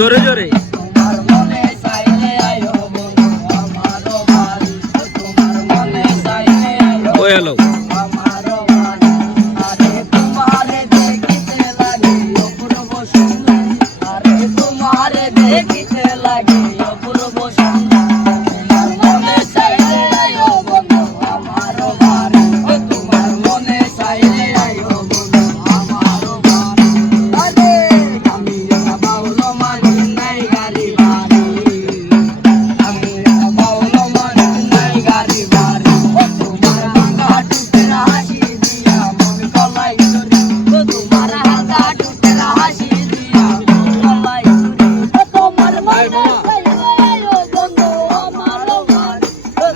জোরে জোরে তোমার মনে চাইলে আয়ো বন্ধু আমার বাড়ি তোমার মনে চাইলে আয়ো ও হ্যালো আমার বাড়ি আরে তোমারে দেখিতে লাগে অপূর্ব সুন্দর আরে তোমারে দেখিতে লাগে অপূর্ব সুন্দর তোমার মনে চাইলে আয়ো বন্ধু আমার বাড়ি তোমার মনে চাইলে আয়ো বন্ধু আমার বাড়ি আরে আমি একটা বাউল মানি নাই গাড়ি বাড়ি আমি একটা বাউল মানি নাই গাড়ি বাড়ি তোমার ভাঙা টুটের হাসি দিয়া মন গলায় ধরি তোমার হাতা টুটের হাসি দিয়া মন গলায় ধরি তোমার মনে চাইলে আয়ো বন্ধু আমার বাড়ি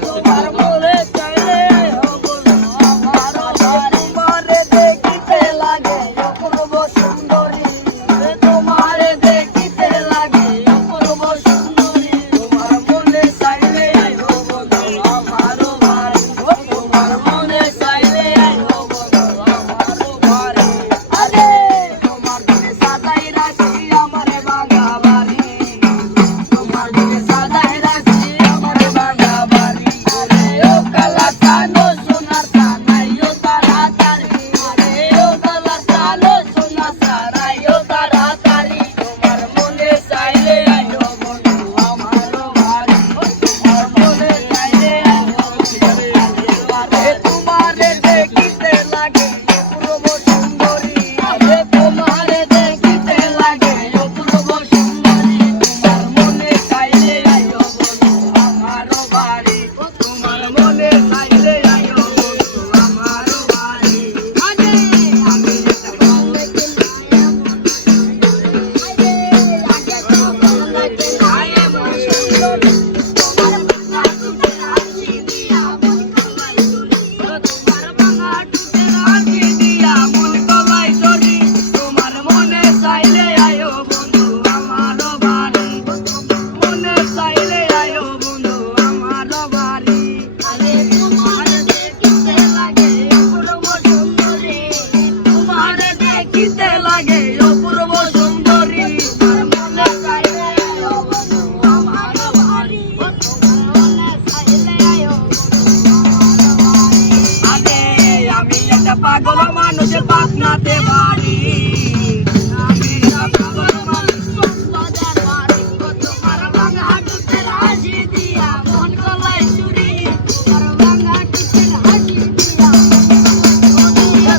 তোমার মনে চাইলে আয়ো বন্ধু আমার বাড়ি তোমারে দেখিতে লাগে অপূর্ব সুন্দরী তোমারে দেখিতে লাগে অপূর্ব সুন্দরী তোমার মনে চাইলে আয়ো বন্ধু আমার বাড়ি তোমার মনে চাইলে আয়ো বন্ধু আমার বাড়ি আরে তোমার দিনে সাজাই রাখি আমার ভাঙা বাড়ি তোমার দিনে সাজাই রাখি আমার ভাঙা বাড়ি আরে ও কালা কালো সোনার কানাইও তাড়াতাড়ি আরে ও কালা কালো সোনার সারাইও তাড়াতাড়ি তোমার মনে চাইলে আয়ো বন্ধু আমার বাড়ি তোমার মনে চাইলে আয়ো আরে তোমারে দেখিতে লাগে অপূর্ব সুন্দরী আরে তোমারে দেখিতে লাগে অপূর্ব সুন্দরী তোমার মনে চাইলে আয়ো বন্ধু আমার বাড়ি তোমার মনে চাইলে আয়ো বন্ধু আমার বাড়ি আরে আমি একটা বাউল আগে তো বলতে নাই এমন সুন্দর তোমার ভাঙা টুটের হাসি দিয়া মন গলায় ধরি তোমার ভাঙা টুটের হাসি দিয়া মন গলায় ধরি তোমার মনে চাইলে আয়ো বন্ধু আমার বাড়ি মনে চাইলে আয়ো বন্ধু আমার বাড়ি আরে তোমার দেখিতে লাগে অপূর্ব সুন্দরী তোমার দেখিতে লাগে অপূর্ব সুন্দরী তোমার মনে চাইলে আয়ো বন্ধু আমার বাড়ি তোমার মনে চাইলে আয়ো বন্ধু আমার বাড়ি আরে আমি একটা পাগল মানুষের পাবনাতে বাড়ি আমি একটা পাগল মানুষ বাজার বাড়ি তোমার ভাঙা টুটের হাসি দিয়া মন গলায় চুরি তোমার ভাঙা টুটের হাসি দিয়া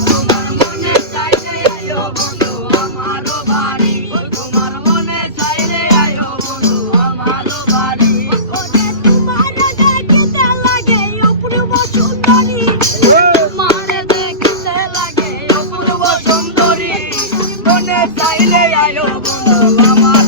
তোমার মনে চাইলে আয়ো বন্ধু আমার বাড়ি তোমার মনে চাইলে আয়ো বন্ধু আমার বাড়ি তোমার দেখিতে লাগে অপূর্ব সুন্দরী তোমার দেখিতে লাগে অপূর্ব সুন্দরী মনে চাইলে আয়ো বন্ধু আমার